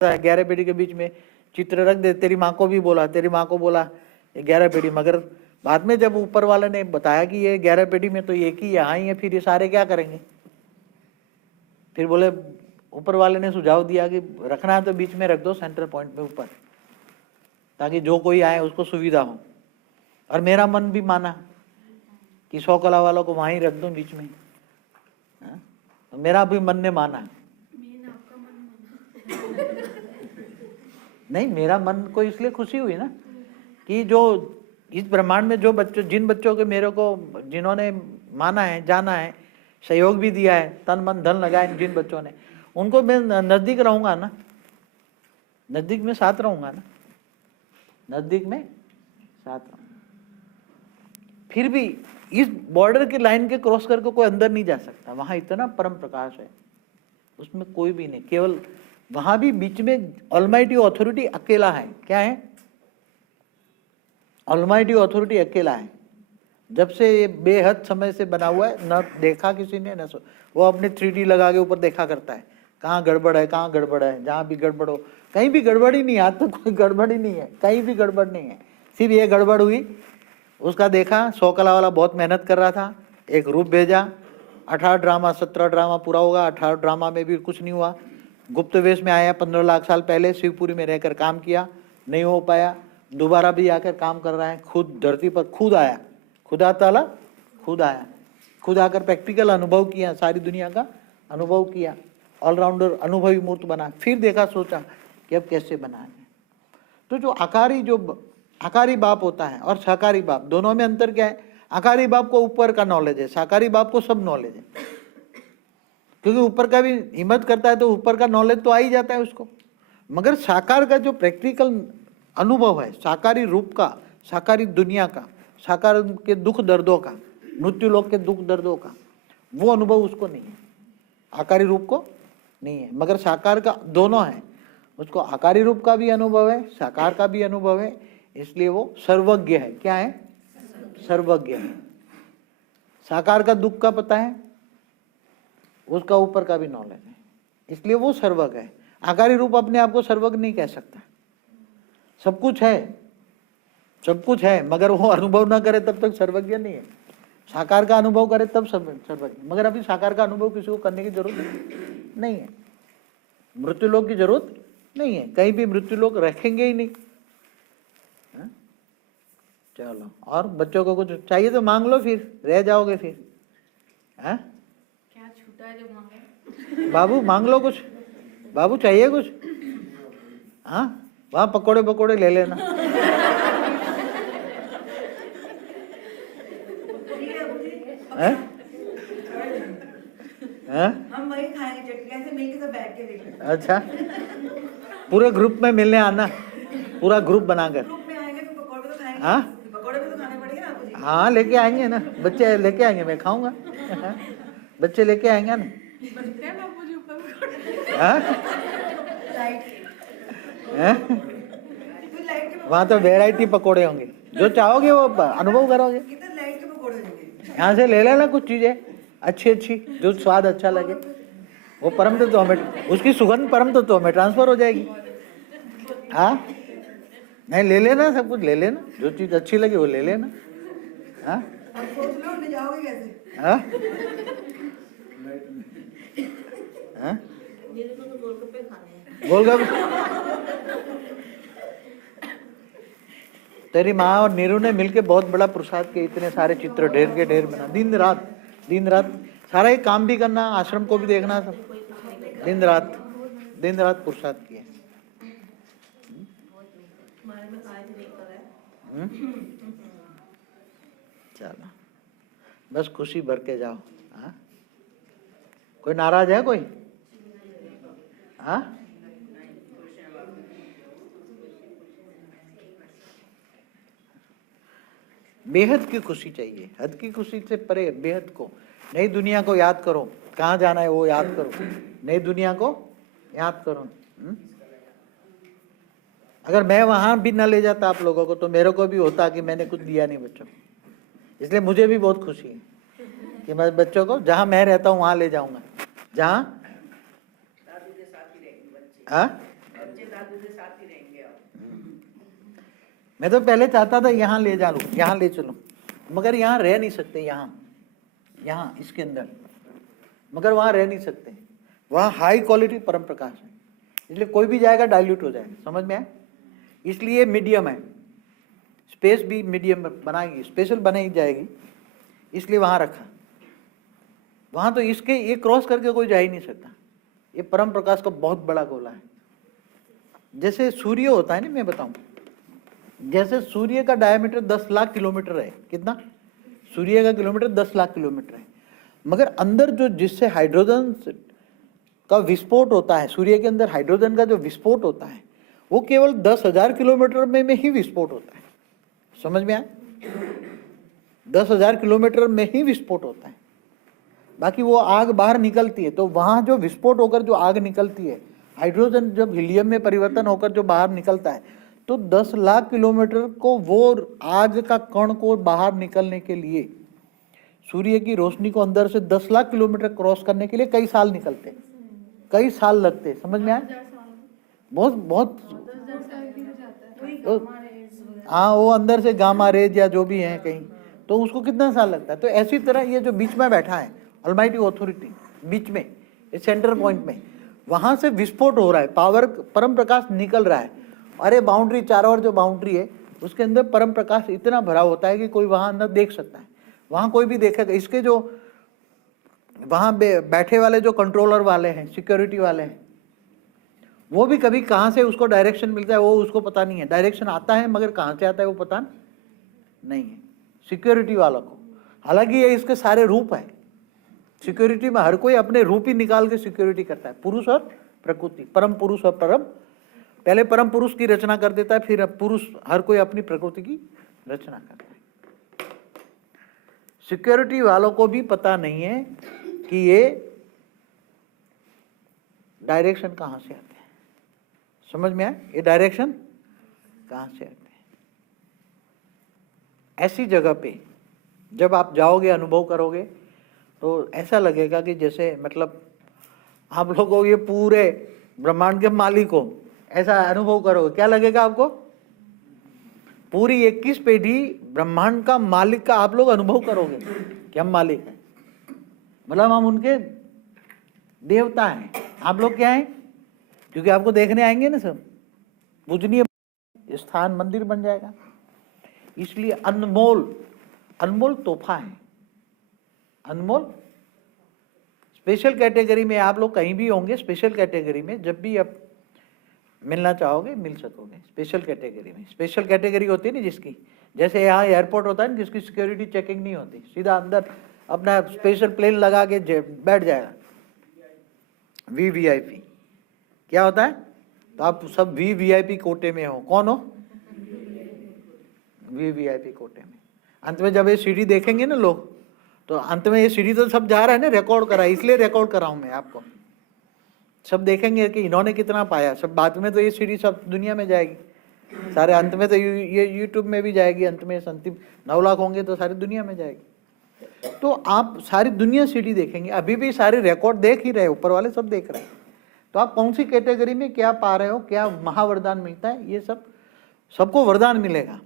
11 पीढ़ी के बीच में चित्र रख दे, तेरी माँ को भी बोला, तेरी माँ को बोला 11 पीढ़ी, मगर बाद में जब ऊपर वाले ने बताया कि ये 11 पीढ़ी में तो एक ही यहाँ ही है, फिर ये सारे क्या करेंगे? फिर बोले ऊपर वाले ने सुझाव दिया कि रखना है तो बीच में रख दो, सेंटर पॉइंट में ऊपर, ताकि जो कोई आए उसको सुविधा हो। और मेरा मन भी माना कि 100 कला वालों को वहीं रख दो बीच में। तो मेरा भी मन ने माना। नहीं, मेरा मन को इसलिए खुशी हुई ना कि जो इस ब्रह्मांड में जो बच्चों, जिन बच्चों के मेरे को, जिन्होंने माना है, जाना है, सहयोग भी दिया है, तन मन धन लगाए जिन बच्चों ने, उनको मैं नजदीक रहूंगा ना, नजदीक में साथ रहूंगा ना, नजदीक में साथ रहूंगा। फिर भी इस बॉर्डर की लाइन के क्रॉस करके कोई अंदर नहीं जा सकता। वहां इतना परम प्रकाश है, उसमें कोई भी नहीं, केवल वहां भी बीच में ऑलमाइटी अथॉरिटी अकेला है। क्या है? ऑलमाइटी अथॉरिटी अकेला है। जब से ये बेहद समय से बना हुआ है, न देखा किसी ने, न वो अपने 3D लगा के ऊपर देखा करता है कहाँ गड़बड़ है, कहाँ गड़बड़ है। जहाँ भी गड़बड़ हो, कहीं भी गड़बड़ ही नहीं, आज तो कोई गड़बड़ ही नहीं है, कहीं भी गड़बड़ नहीं है, सिर्फ ये गड़बड़ हुई उसका देखा। 100 कला वाला बहुत मेहनत कर रहा था, एक रूप भेजा, 18 ड्रामा 17 ड्रामा पूरा होगा, 18 ड्रामा में भी कुछ नहीं हुआ। गुप्त वेश में आया, 15 लाख साल पहले शिवपुरी में रहकर काम किया, नहीं हो पाया, दोबारा भी आकर काम कर रहा है, खुद धरती पर खुद आया, खुदा ताला खुद आया, खुद आकर प्रैक्टिकल अनुभव किया, सारी दुनिया का अनुभव किया, ऑलराउंडर अनुभवी मूर्त बना। फिर देखा, सोचा कि अब कैसे बनाना है। तो जो आकारी बाप होता है और साकारी बाप, दोनों में अंतर क्या है? आकारी बाप को ऊपर का नॉलेज है, साकारी बाप को सब नॉलेज है, क्योंकि ऊपर का भी हिम्मत करता है तो ऊपर का नॉलेज तो आ ही जाता है उसको। मगर साकार का जो प्रैक्टिकल अनुभव है, साकारी रूप का, साकारी दुनिया का, साकार के दुख दर्दों का, मृत्यु लोक के दुख दर्दों का, वो अनुभव उसको नहीं है, आकारी रूप को नहीं है। मगर साकार का दोनों है, उसको आकारी रूप का भी अनुभव है, साकार का भी अनुभव है, इसलिए वो सर्वज्ञ है। क्या है? सर्वज्ञ है। साकार का दुख का पता है, उसका ऊपर का भी नॉलेज है, इसलिए वो सर्वज्ञ है। आकारी रूप अपने आप को सर्वज्ञ नहीं कह सकता। सब कुछ है, सब कुछ है, मगर वो अनुभव ना करे तब तक सर्वज्ञ नहीं है। साकार का अनुभव करे तब सर्वज्ञ। मगर अभी साकार का अनुभव किसी को करने की जरूरत नहीं है, मृत्यु लोक की जरूरत नहीं है, कहीं भी मृत्यु लोक रखेंगे ही नहीं। चलो, और बच्चों को कुछ चाहिए तो मांग लो, फिर रह जाओगे फिर। है क्या छूटा है जो मांगे? बाबू मांग लो कुछ, बाबू चाहिए कुछ? हाँ, वहां पकोड़े पकोड़े ले लेना। हैं? हम वही खाएंगे, चटनी से मिलके सब बैठ के देखेंगे। अच्छा, पूरे ग्रुप में मिलने आना, पूरा ग्रुप बनाकर। ग्रुप में आएंगे तो पकौड़े तो खाएंगे। हाँ, पकौड़े भी तो खाने पड़ेंगे ना आपको जी। हाँ लेके आएंगे ना, बच्चे लेके आएंगे, मैं खाऊंगा। बच्चे लेके आएंगे ना। बनते हैं बापू जी ऊपर पकौड़े। हाँ? हैं? तो लाइट के वहाँ तो वैरायटी पकोड़े होंगे, जो चाहोगे वो अनुभव करोगे। कितने लाइट के पकौड़े होंगे? यहाँ से ले लेना कुछ चीजें अच्छी अच्छी, जो स्वाद अच्छा लगे। वो परम तत्व में, उसकी सुगंध परम तत्व में ट्रांसफर हो जाएगी। हाँ, नहीं ले लेना, सब कुछ ले लेना, जो चीज अच्छी लगे वो ले लेना। हाँ, अब सोच लो ले जाओगे कैसे? हाँ, हाँ, गोलगप्पे खाने हैं। गोलगप्पे। तेरी माँ और नीरू ने मिलके बहुत बड़ा प्रसाद के इतने सारे चित्र ढेर के ढेर बना, दिन रात सारा एक काम भी करना, आश्रम को भी देखना, सब दिन रात प्रसाद किए। चलो, बस खुशी भर के जाओ। हाँ, कोई नाराज है कोई? हाँ, बेहद की खुशी चाहिए, हद की खुशी से परे बेहद को। नई दुनिया को याद करो, कहाँ जाना है वो याद करो, नई दुनिया को याद करो। अगर मैं वहां भी न ले जाता आप लोगों को तो मेरे को भी होता कि मैंने कुछ दिया नहीं बच्चों को। इसलिए मुझे भी बहुत खुशी है कि मैं बच्चों को जहां मैं रहता हूँ वहां ले जाऊंगा, जहां जादू के साथ ही रहेंगे आप। मैं तो पहले चाहता था यहाँ ले जा लूँ, यहाँ ले चलूँ, मगर यहाँ रह नहीं सकते, यहाँ इसके अंदर, मगर वहाँ रह नहीं सकते। वहाँ हाई क्वालिटी परम प्रकाश है, इसलिए कोई भी जाएगा डाइल्यूट हो जाएगा, समझ में आए? इसलिए मीडियम है, स्पेस भी मीडियम बनाएगी, स्पेशल बनाई जाएगी, इसलिए वहाँ रखा। वहाँ तो इसके ये क्रॉस करके कोई जा ही नहीं सकता। ये परम प्रकाश का बहुत बड़ा गोला है। जैसे सूर्य होता है ना, मैं बताऊं, जैसे सूर्य का डायमीटर 10 लाख किलोमीटर है। कितना? सूर्य का किलोमीटर 10 लाख किलोमीटर है, मगर अंदर जो जिससे हाइड्रोजन का विस्फोट होता है, सूर्य के अंदर हाइड्रोजन का जो विस्फोट होता है वो केवल 10,000 किलोमीटर में ही विस्फोट होता है। समझ में आया? 10,000 किलोमीटर में ही विस्फोट होता है, बाकी वो आग बाहर निकलती है। तो वहाँ जो विस्फोट होकर जो आग निकलती है, हाइड्रोजन जब हीलियम में परिवर्तन होकर जो बाहर निकलता है, तो 10 लाख किलोमीटर को वो आग का कण को बाहर निकलने के लिए, सूर्य की रोशनी को अंदर से 10 लाख किलोमीटर क्रॉस करने के लिए कई साल निकलते, कई साल लगते। समझ में आया? बहुत बहुत हाँ, वो अंदर से गामा रेज या जो भी है कहीं, तो उसको कितना साल लगता है। तो ऐसी तरह ये जो बीच में बैठा है ऑलमाइटी अथॉरिटी, बीच में इस सेंटर पॉइंट में, वहां से विस्फोट हो रहा है, पावर परम प्रकाश निकल रहा है। अरे बाउंड्री, चारों ओर जो बाउंड्री है उसके अंदर परम प्रकाश इतना भरा होता है कि कोई वहां अंदर देख सकता है, वहां कोई भी देखेगा। इसके जो वहां बैठे वाले जो कंट्रोलर वाले हैं, सिक्योरिटी वाले हैं, वो भी कभी कहाँ से उसको डायरेक्शन मिलता है वो उसको पता नहीं है। डायरेक्शन आता है मगर कहाँ से आता है वो पता नहीं है सिक्योरिटी वालों को। हालांकि ये इसके सारे रूप है, सिक्योरिटी में हर कोई अपने रूप ही निकाल के सिक्योरिटी करता है। पुरुष और प्रकृति, परम पुरुष और परम, पहले परम पुरुष की रचना कर देता है, फिर पुरुष हर कोई अपनी प्रकृति की रचना करता है। सिक्योरिटी वालों को भी पता नहीं है कि ये डायरेक्शन कहाँ से आते हैं। समझ में आया? ये डायरेक्शन कहाँ से आते हैं। ऐसी जगह पे जब आप जाओगे, अनुभव करोगे, तो ऐसा लगेगा कि जैसे मतलब आप लोगों को ये पूरे ब्रह्मांड के मालिक हो, ऐसा अनुभव करोगे। क्या लगेगा आपको? पूरी 21 पेढ़ी ब्रह्मांड का मालिक का आप लोग अनुभव करोगे कि हम मालिक हैं, मतलब हम उनके देवता हैं। आप लोग क्या हैं? क्योंकि आपको देखने आएंगे ना, सब पूजनीय स्थान, मंदिर बन जाएगा। इसलिए अनमोल, अनमोल तोहफा है, अनमोल। स्पेशल कैटेगरी में आप लोग कहीं भी होंगे, स्पेशल कैटेगरी में जब भी आप मिलना चाहोगे मिल सकोगे। स्पेशल कैटेगरी में, स्पेशल कैटेगरी होती है ना जिसकी, जैसे यहाँ एयरपोर्ट होता है ना जिसकी सिक्योरिटी चेकिंग नहीं होती, सीधा अंदर अपना स्पेशल प्लेन लगा के बैठ जाएगा। VVIP क्या होता है? तो आप सब VVIP कोटे में हो। कौन हो? VVIP कोटे में। अंत में जब ये सीढ़ी देखेंगे ना लोग, तो अंत में ये सीढ़ी तो सब जा रहा है ना, रिकॉर्ड करा, इसलिए रिकॉर्ड करा हूं मैं आपको। सब देखेंगे कि इन्होंने कितना पाया। सब बाद में तो ये सीढ़ी सब दुनिया में जाएगी, सारे अंत में तो ये यूट्यूब में भी जाएगी। अंत में अंतिम 9 लाख होंगे तो सारी दुनिया में जाएगी। तो आप सारी दुनिया सीढ़ी देखेंगे, अभी भी सारे रिकॉर्ड देख ही रहे, ऊपर वाले सब देख रहे हैं। तो आप कौन सी कैटेगरी में क्या पा रहे हो, क्या महावरदान मिलता है, ये सब सबको वरदान मिलेगा।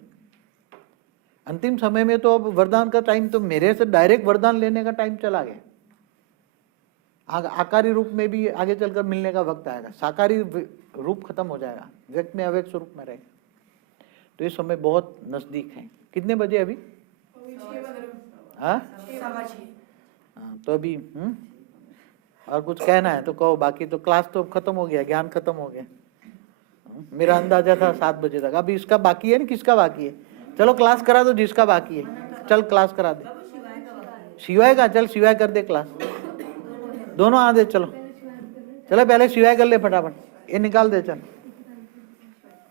अंतिम समय में तो अब वरदान का टाइम तो मेरे से डायरेक्ट वरदान लेने का टाइम चला गया। आकारी रूप में भी आगे चलकर मिलने का वक्त आएगा। साकारी रूप खत्म हो जाएगा, व्यक्त में अव्यक्त स्वरूप में रहेगा। तो ये समय बहुत नजदीक है। कितने बजे अभी? हाँ, तो अभी और कुछ कहना है तो कहो, बाकी तो क्लास तो खत्म हो गया, ज्ञान खत्म हो गया। मेरा अंदाजा था 7 बजे तक। अभी इसका बाकी है ना, किसका बाकी है? चलो क्लास करा दो जिसका बाकी है, चल क्लास करा दे। शिवाय का, चल शिवाय कर दे क्लास, दोनों आ दे। चलो चलो पहले शिवाय कर ले फटाफट, ये निकाल दे। चल,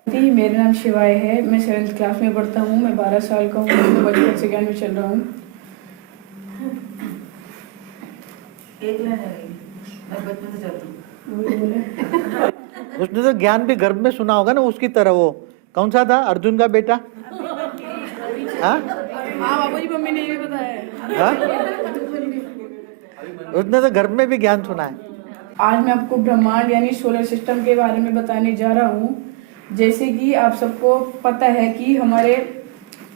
मेरा नाम शिवाय है, मैं 7th क्लास में पढ़ता हूँ, मैं 12 साल का हूँ, मैं बचपन से ज्ञान में चल रहा हूँ। एक लाइन है, मैं बचपन से चलती हूँ। उसने तो ज्ञान भी गर्भ में सुना होगा ना उसकी तरह। वो कौन सा था? अर्जुन का बेटा? हाँ बाबू जी, मम्मी ने ये बताया। हाँ, उसने तो गर्भ में भी ज्ञान सुना है। आज मैं आपको ब्रह्मांड यानी सोलर सिस्टम के बारे में बताने जा रहा हूँ। जैसे कि आप सबको पता है कि हमारे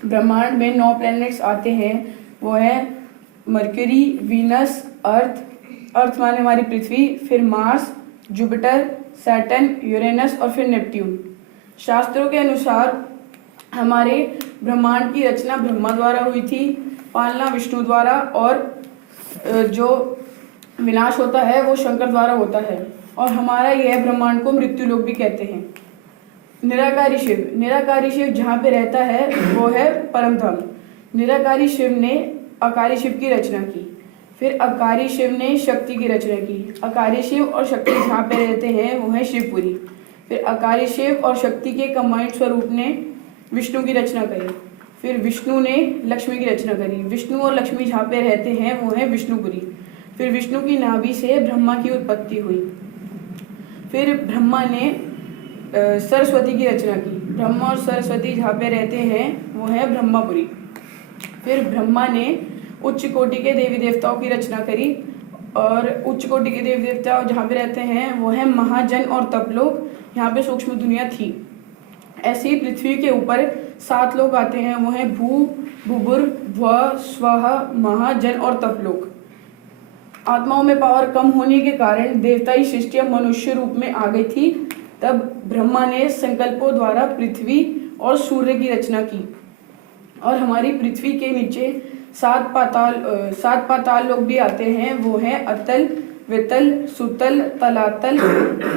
ब्रह्मांड में 9 प्लैनेट्स आते हैं। वो है मरकरी, वीनस, अर्थ माने हमारी पृथ्वी, फिर मार्स, जुपिटर, सैटर्न, यूरेनस और फिर नेपट्यून। शास्त्रों के अनुसार हमारे ब्रह्मांड की रचना ब्रह्मा द्वारा हुई थी, पालना विष्णु द्वारा, और जो विनाश होता है वो शंकर द्वारा होता है। और हमारा यह ब्रह्मांड को मृत्यु लोक भी कहते हैं। निराकारी शिव जहाँ पे रहता है वो है परम धाम। निराकारी शिव ने अकारी शिव की रचना की, फिर अकारी शिव ने शक्ति की रचना की। अकारी शिव और शक्ति जहाँ पे रहते हैं वो है शिवपुरी। फिर अकारी शिव और शक्ति के कंबाइंड स्वरूप ने विष्णु की रचना करी। फिर विष्णु ने लक्ष्मी की रचना करी। विष्णु और लक्ष्मी जहाँ पे रहते हैं वो है विष्णुपुरी। फिर विष्णु की नाभि से ब्रह्मा की उत्पत्ति हुई। फिर ब्रह्मा ने सरस्वती की रचना की। ब्रह्मा और सरस्वती जहाँ पे रहते हैं वो है ब्रह्मापुरी। फिर ब्रह्मा ने उच्च कोटि के देवी देवताओं की रचना करी, और उच्च कोटि के देवी देवता जहाँ पे रहते हैं वो है महाजन और तपलोक। यहाँ पे सूक्ष्म दुनिया थी। ऐसी पृथ्वी के ऊपर 7 लोग आते हैं, वो हैं भू, भूभुर, भुव, स्वह, महाजन और तपलोक। आत्माओं में पावर कम होने के कारण देवताई सृष्टि मनुष्य रूप में आ गई थी। तब ब्रह्मा ने संकल्पों द्वारा पृथ्वी और सूर्य की रचना की, और हमारी पृथ्वी के नीचे 7 पाताल लोग भी आते हैं। वो हैं अतल, वितल, सुतल, तलातल,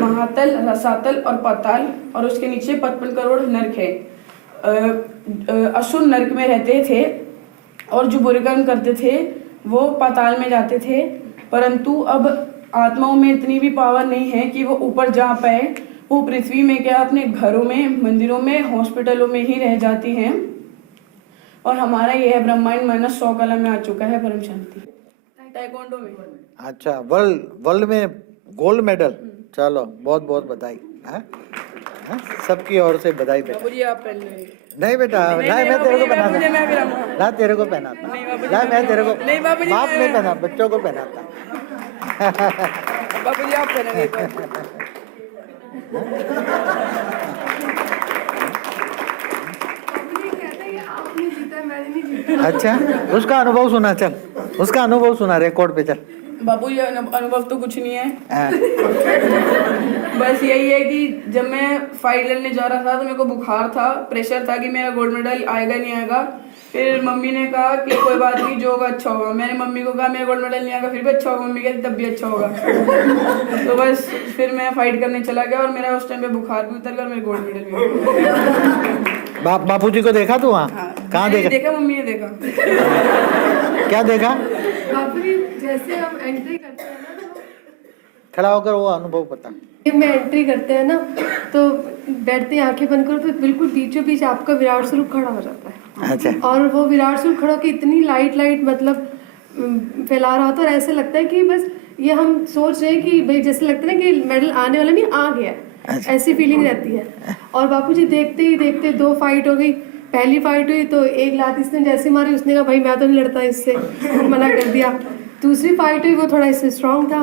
महातल, रसातल और पाताल। और उसके नीचे 55 करोड़ नरक है। असुर नरक में रहते थे, और जो बुरे कर्म करते थे वो पाताल में जाते थे। परंतु अब आत्माओं में इतनी भी पावर नहीं है कि वो ऊपर जा पाए। वो पृथ्वी में क्या, अपने घरों में, मंदिरों में, हॉस्पिटलों में ही रह जाती हैं। और हमारा यह ब्रह्मांड माइनस 100 कला में आ चुका है। परम शांति ताइक्वांडो में। अच्छा, वर्ल्ड में गोल्ड मेडल। चलो, बहुत बहुत बधाई। हाँ? हाँ? सबकी ओर से बधाई बेटा। बाबूजी आप पहन लेंगे। नहीं बेटा, नहीं मैं तेरे को पहनाता। ना तेरे को पहनाता। ना मैं तेरे को, बाप नहीं पहना, बच्चों को पहनाता। बाबूजी आप पहनेंगे। अच्छा, उसका अनुभव सुना। चल, उसका अनुभव सुना, रिकॉर्ड पे चल। बाबूजी अनुभव तो कुछ नहीं है। बस यही है कि जब मैं फाइट लड़ने जा रहा था तो मेरे को बुखार था, प्रेशर था कि मेरा गोल्ड मेडल आएगा नहीं आएगा। फिर मम्मी ने कहा कि कोई बात नहीं, जो होगा अच्छा होगा। मैंने मम्मी को कहा मेरा गोल्ड मेडल नहीं आएगा, फिर भी अच्छा होगा। मम्मी कहती तब भी अच्छा होगा। तो बस फिर मैं फाइट करने चला गया, और मेरा उस टाइम पे बुखार भी उतर गया और मेरे गोल्ड मेडल भी। बापूजी को देखा तू वहाँ? कहाँ देखा? मम्मी ने देखा। क्या देखा? बापूजी जैसे हम एंट्री करते हैं ना, खड़ा होकर वो अनुभव पता। में एंट्री करते हैं ना, तो बैठते हैं, आंखें बंद करो तो बिल्कुल बीचों बीच आपका विराट स्वरूप खड़ा हो जाता है। अच्छा। और वो विराट स्वरूप खड़ा होकर इतनी लाइट मतलब फैला रहा होता है, और ऐसे लगता है कि बस ये हम सोच रहे हैं कि भाई जैसे लगता है कि मेडल आने वाला नहीं, आ गया। अच्छा। ऐसी फीलिंग रहती है। और बापूजी देखते ही देखते 2 फाइट हो गई। पहली फाइट हुई तो एक लात इसने जैसे मारी, उसने कहा भाई मैं तो नहीं लड़ता इससे, मना कर दिया। दूसरी फाइट हुई, वो थोड़ा इससे स्ट्रांग था,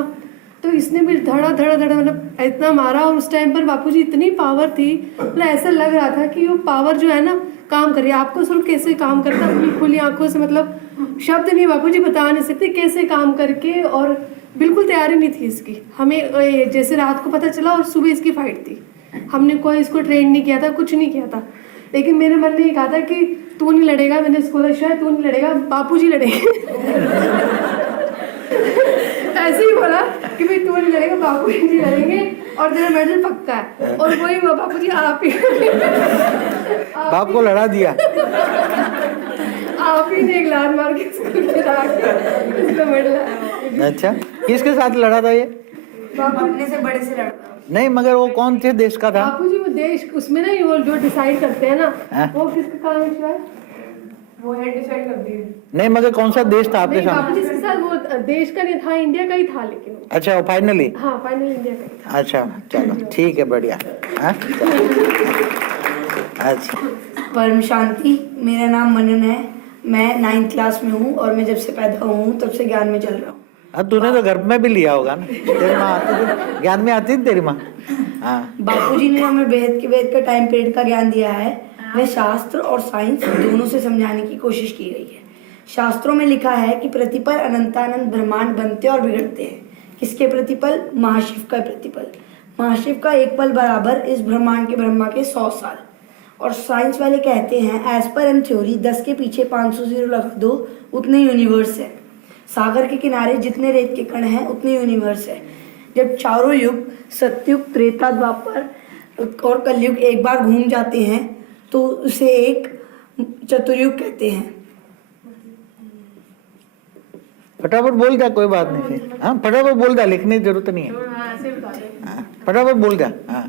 तो इसने भी धड़ा मतलब इतना मारा। और उस टाइम पर बापूजी इतनी पावर थी, मतलब ऐसा लग रहा था कि वो पावर जो है ना काम कर रही है। आपको सिर्फ कैसे काम करता अपनी खुली आंखों से, मतलब शब्द नहीं बापूजी बता नहीं सकते कैसे काम करके। और बिल्कुल तैयारी नहीं थी इसकी। हमें जैसे रात को पता चला और सुबह इसकी फाइट थी। हमने कोई इसको ट्रेन नहीं किया था, कुछ नहीं किया था, लेकिन मेरे मन ने ये कहा था कि तू नहीं लड़ेगा। मैंने इसको बोला शायद तू नहीं लड़ेगा, बापूजी लड़ेंगे। ऐसे ही बोला कि भाई तू नहीं लड़ेगा, बापूजी लड़ेंगे और तेरा मेडल पक्का है। और वही हुआ, बापूजी आप ही बाप को लड़ा दिया। आप ही ने एक लात मार के इसको मेडल आया। अच्छा, किसके साथ लड़ा था ये? अपने से बड़े से लड़ता। नहीं, मगर वो कौन से देश का था? बापूजी वो देश, उसमें ना वो जो डिसाइड करते हैं ना, वो किसके कारण है? वो है डिसाइड कर दिए। नहीं, मगर कौन सा देश था आपके सामने? बापूजी के साथ वो देश का नहीं था, इंडिया का ही था। लेकिन अच्छा, फाइनली? हाँ, फाइनल इंडिया का ही था। अच्छा, चलो ठीक है, बढ़िया। हाँ? अच्छा। परम शांति। मेरा नाम मनन है। मैं 9th क्लास में हूँ, और मैं जब से पैदा हूँ तब से ज्ञान में चल रहा हूँ। हाँ, तूने तो घर में भी लिया होगा ना, तेरी माँ आती थी, ज्ञान में आती थी तेरी माँ। हाँ, बापूजी ने हमें वेद का टाइम पीरियड का ज्ञान दिया है, वह शास्त्र और साइंस दोनों से समझाने की कोशिश की गई है। शास्त्रों में लिखा है कि प्रतिपल अनंतानंत ब्रह्मांड बनते और बिगड़ते हैं। किसके प्रतिपल? महाशिव का प्रतिपल। महाशिव का एक पल बराबर इस ब्रह्मांड के ब्रह्मा के 100 साल। और साइंस वाले कहते हैं एज पर एन थ्योरी 10 के पीछे 500 जीरो लगा दो उतने यूनिवर्स है। सागर के किनारे जितने रेत के कण हैं उतने यूनिवर्स है। जब चारों युग सतयुग, त्रेता, द्वापर और कलयुग एक बार घूम जाते हैं तो उसे एक चतुर्युग कहते हैं। फटाफट बोल जा, कोई बात नहीं। हाँ, फटाफट बोल जा, लिखने की जरूरत नहीं है। हाँ, ऐसे बता दे। हाँ, फटाफट बोल जा। हाँ,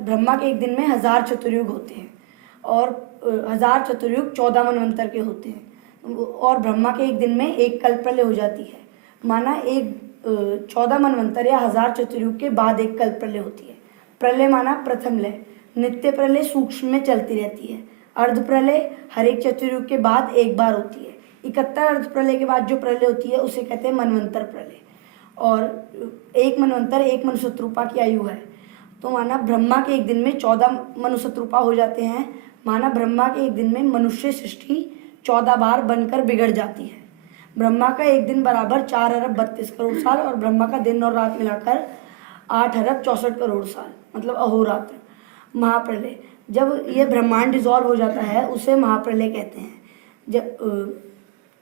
ब्रह्मा के एक दिन में 1000 चतुर्युग होते हैं और 1000 चतुर्युग 14 मनवंतर के होते हैं। और ब्रह्मा के एक दिन में एक कल्पप्रलय हो जाती है। माना एक 14 मनवंतर या 1000 चतुर्युग के बाद एक कल्पप्रलय होती है। प्रलय माना प्रथम लय। नित्य प्रलय सूक्ष्म में चलती रहती है। अर्ध प्रलय हर एक चतुर्युग के बाद एक बार होती है। 71 अर्ध प्रलय के बाद जो प्रलय होती है उसे कहते हैं मनवंतर प्रलय। और एक मनवंतर एक मनुष्यत्रूपा की आयु है। तो माना ब्रह्मा के एक दिन में 14 मनुष्यत्रूपा हो जाते हैं। माना ब्रह्मा के एक दिन में मनुष्य सृष्टि 14 बार बनकर बिगड़ जाती है। ब्रह्मा का एक दिन बराबर 4 अरब 32 करोड़ साल और ब्रह्मा का दिन और रात मिलाकर 8 अरब 64 करोड़ साल, मतलब अहोरात्र। महाप्रलय, जब यह ब्रह्मांड डिजॉल्व हो जाता है उसे महाप्रलय कहते हैं। जब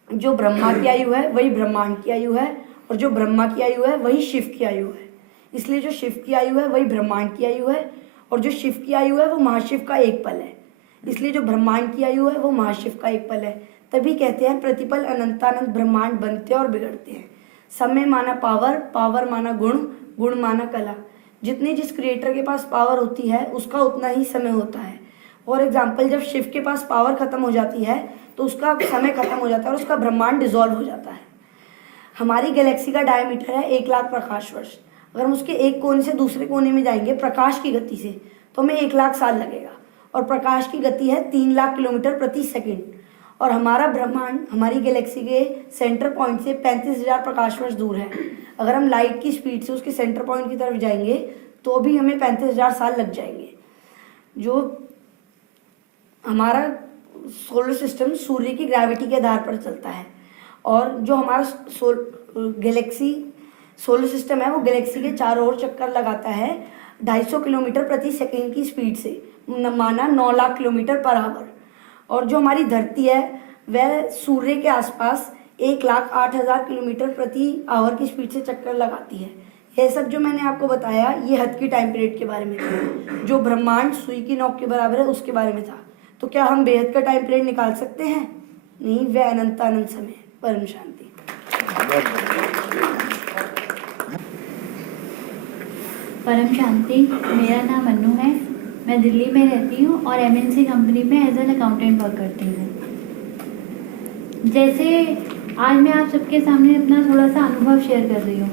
जो ब्रह्मा की आयु है वही ब्रह्मांड की आयु है और जो ब्रह्मा की आयु है वही शिव की आयु है। इसलिए जो शिव की आयु है वही ब्रह्मांड की आयु है और जो शिव की आयु है वो महाशिव का एक पल है। इसलिए जो ब्रह्मांड की आयु है वो महाशिव का एक पल है। तभी कहते हैं प्रतिपल अनंतानंत ब्रह्मांड बनते और बिगड़ते हैं। समय माना पावर, पावर माना गुण, गुण माना कला। जितनी जिस क्रिएटर के पास पावर होती है उसका उतना ही समय होता है। फॉर एग्जाम्पल, जब शिव के पास पावर खत्म हो जाती है तो उसका समय खत्म हो जाता है और उसका ब्रह्मांड डिजॉल्व हो जाता है। हमारी गैलेक्सी का डायमीटर है 1 लाख प्रकाश वर्ष। अगर हम उसके एक कोने से दूसरे कोने में जाएंगे प्रकाश की गति से तो हमें 1 लाख साल लगेगा और प्रकाश की गति है 3 लाख किलोमीटर प्रति सेकंड। और हमारा ब्रह्मांड हमारी गैलेक्सी के सेंटर पॉइंट से 35,000 प्रकाश वर्ष दूर है। अगर हम लाइट की स्पीड से उसके सेंटर पॉइंट की तरफ जाएंगे तो भी हमें 35,000 साल लग जाएंगे। जो हमारा सोलर सिस्टम सूर्य की ग्रेविटी के आधार पर चलता है और जो हमारा गैलेक्सी सोलर सिस्टम है वो गैलेक्सी के चारों ओर चक्कर लगाता है 250 किलोमीटर प्रति सेकंड की स्पीड से, माना 9 लाख किलोमीटर पर आवर। और जो हमारी धरती है वह सूर्य के आसपास 1,08,000 किलोमीटर प्रति आवर की स्पीड से चक्कर लगाती है। यह सब जो मैंने आपको बताया ये हद की टाइम पीरियड के बारे में था। जो ब्रह्मांड सुई की नोक के बराबर है उसके बारे में था। तो क्या हम बेहद का टाइम पीरियड निकाल सकते हैं? नहीं, वह अनंतानंत समय। परम शांति। परम शांति। मेरा नाम अन्नू है, मैं दिल्ली में रहती हूँ और एमएनसी कंपनी में एज एन अकाउंटेंट वर्क करती हूँ। जैसे आज मैं आप सबके सामने अपना थोड़ा सा अनुभव शेयर कर रही हूँ।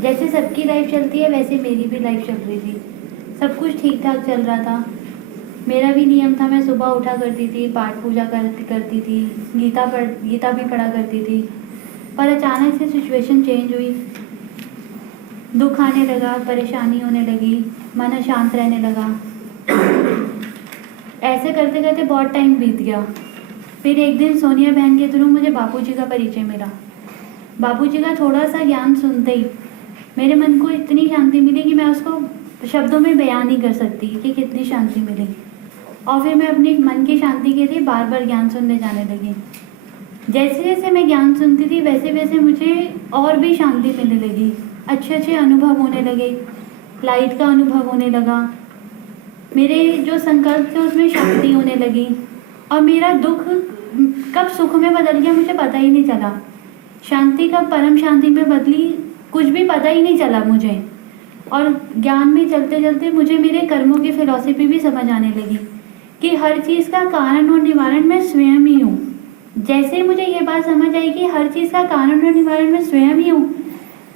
जैसे सबकी लाइफ चलती है वैसे मेरी भी लाइफ चल रही थी। सब कुछ ठीक ठाक चल रहा था। मेरा भी नियम था, मैं सुबह उठा करती थी, पाठ पूजा करती थी, गीता भी पढ़ा करती थी। पर अचानक से सिचुएशन चेंज हुई, दुख आने लगा, परेशानी होने लगी, मन अशांत रहने लगा। ऐसे करते करते बहुत टाइम बीत गया। फिर एक दिन सोनिया बहन के थ्रू मुझे बापूजी का परिचय मिला। बापूजी का थोड़ा सा ज्ञान सुनते ही मेरे मन को इतनी शांति मिली कि मैं उसको शब्दों में बयान नहीं कर सकती कि कितनी शांति मिली। और फिर मैं अपनी मन की शांति के लिए बार बार ज्ञान सुनने जाने लगी। जैसे जैसे मैं ज्ञान सुनती थी वैसे वैसे मुझे और भी शांति मिलने लगी। अच्छे अच्छे अनुभव होने लगे, लाइट का अनुभव होने लगा। मेरे जो संकल्प थे उसमें शांति होने लगी और मेरा दुख कब सुख में बदल गया मुझे पता ही नहीं चला। शांति कब परम शांति में बदली कुछ भी पता ही नहीं चला मुझे। और ज्ञान में चलते चलते मुझे मेरे कर्मों की फिलॉसफी भी समझ आने लगी कि हर चीज़ का कारण और निवारण मैं स्वयं ही हूँ। जैसे ही मुझे ये बात समझ आई कि हर चीज़ का कारण और निवारण मैं स्वयं ही हूँ,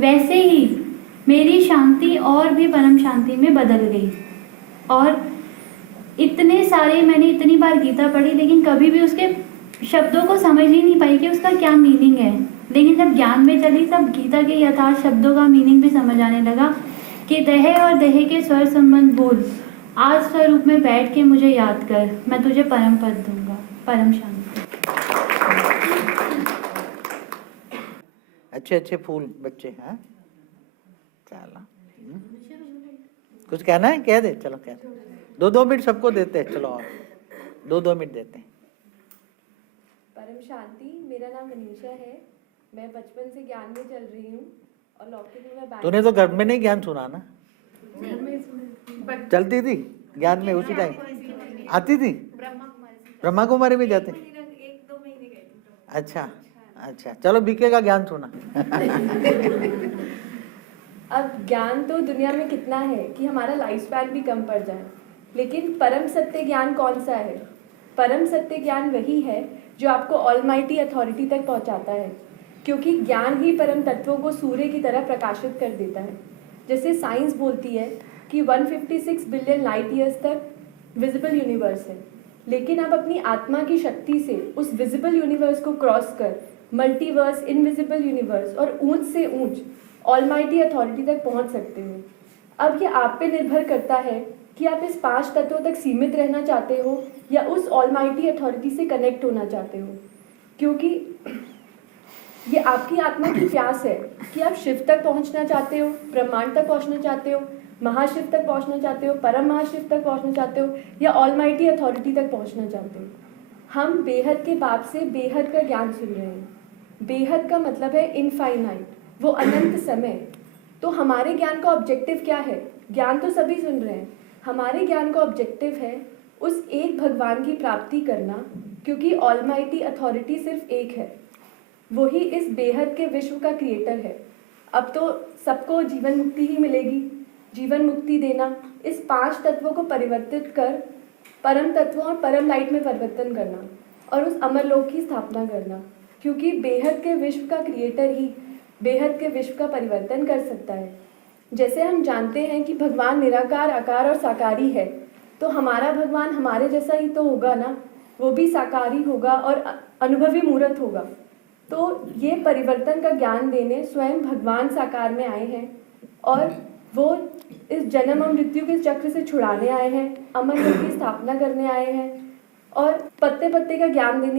वैसे ही मेरी शांति और भी परम शांति में बदल गई। और मैंने इतनी बार गीता पढ़ी लेकिन कभी भी उसके शब्दों को समझ ही नहीं पाई कि उसका क्या मीनिंग है। लेकिन जब ज्ञान में चली तब गीता के यथार्थ शब्दों का मीनिंग भी समझ आने लगा कि दहे और दहे के स्वर संबंध बोल, आज स्वरूप में बैठ के मुझे याद कर, मैं तुझे परम पद दूंगा। परम शांति। अच्छे अच्छे फूल बच्चे हैं। चलो कुछ कहना है कह दे, चलो कह दे। 2-2 मिनट सबको देते हैं, चलो और 2-2 मिनट देते हैं। परम शांति, मेरा नाम मनीषा है। मैं बचपन से ज्ञान में चल रही हूँ और लौकिक में मैं तूने तो घर में नहीं ज्ञान सुना ना? चलती थी ज्ञान में उसी टाइम आती थी? ब्रह्मा कुमारी में जाते? 1-2 महीने गई। अच्छा अच्छा, चलो बीके का ज्ञान सुना। अब ज्ञान तो दुनिया में कितना है कि हमारा लाइफ स्पैन भी कम पड़ जाए, लेकिन परम सत्य ज्ञान कौन सा है? परम सत्य ज्ञान वही है जो आपको ऑलमाइटी अथॉरिटी तक पहुंचाता है, क्योंकि ज्ञान ही परम तत्वों को सूर्य की तरह प्रकाशित कर देता है। जैसे साइंस बोलती है कि 156 बिलियन लाइट ईयर्स तक विजिबल यूनिवर्स है, लेकिन आप अपनी आत्मा की शक्ति से उस विजिबल यूनिवर्स को क्रॉस कर मल्टीवर्स, इनविजिबल यूनिवर्स और ऊंच से ऊंच ऑलमाइटी अथॉरिटी तक पहुंच सकते हो। अब ये आप पे निर्भर करता है कि आप इस 5 तत्वों तक सीमित रहना चाहते हो या उस ऑलमाइटी अथॉरिटी से कनेक्ट होना चाहते हो, क्योंकि ये आपकी आत्मा की प्यास है कि आप शिव तक पहुंचना चाहते हो, ब्रह्मांड तक पहुंचना चाहते हो, महाशिव तक पहुंचना चाहते हो, परम महाशिव तक पहुंचना चाहते हो या ऑलमाइटी अथॉरिटी तक पहुंचना चाहते हो। हम बेहद के बाप से बेहद का ज्ञान सुन रहे हैं। बेहद का मतलब है इनफाइनाइट, वो अनंत समय। तो हमारे ज्ञान का ऑब्जेक्टिव क्या है? ज्ञान तो सभी सुन रहे हैं, हमारे ज्ञान का ऑब्जेक्टिव है उस एक भगवान की प्राप्ति करना, क्योंकि ऑलमाइटी अथॉरिटी सिर्फ एक है, वही इस बेहद के विश्व का क्रिएटर है। अब तो सबको जीवन मुक्ति ही मिलेगी। जीवन मुक्ति देना, इस 5 तत्वों को परिवर्तित कर परम तत्वों और परम लाइट में परिवर्तन करना और उस अमर लोक की स्थापना करना, क्योंकि बेहद के विश्व का क्रिएटर ही बेहद के विश्व का परिवर्तन कर सकता है। जैसे हम जानते हैं कि भगवान निराकार, आकार और साकारी है, तो हमारा भगवान हमारे जैसा ही तो होगा ना, वो भी साकारी होगा और अनुभवी मूर्त होगा। तो ये परिवर्तन का ज्ञान देने स्वयं भगवान साकार में आए हैं और वो इस जन्म और मृत्यु के चक्र से छुड़ाने आए हैं, अमर लोक की स्थापना करने आए हैं और पत्ते पत्ते का ज्ञान देने